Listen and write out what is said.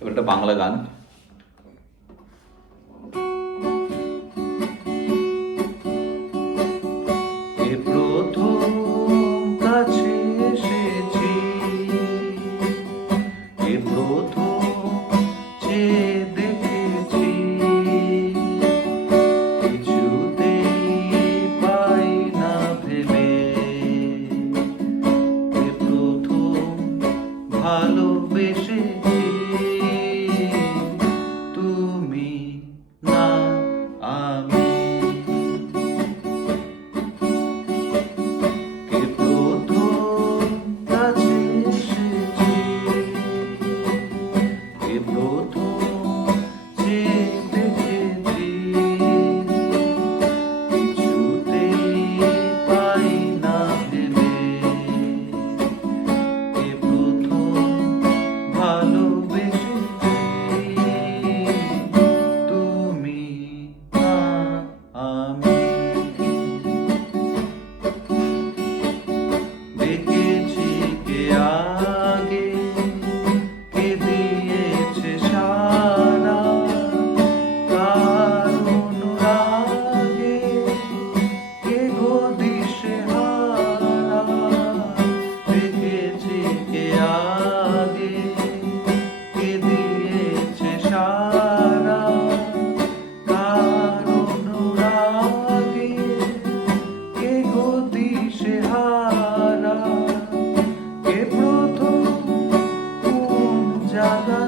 এবার একটা বাংলা গান। এ প্রথম কাছে এসেছি, এ প্রথম চেয়ে দেখেছি, কিছুতেই পাই না ভেবে, এ প্রথম ভালোবেসেছি, তুমি না আমি। এ প্রথম কাছে এসেছি, এ প্রথম চেয়ে দেখেছি, কিছুতেই পাই না ভেবে, এ প্রথম ভালোবেসেছি, তুমি না আমি। দেখেছি কে আগে, কে দিয়েছে সারা, কার অনুরাগে কে গো দিশেহারা। দেখেছি কে আগে, কে দিয়েছে সারা, কার অনুরাগে কে গো দিশেহারা। কে প্রথম কোন জায়গা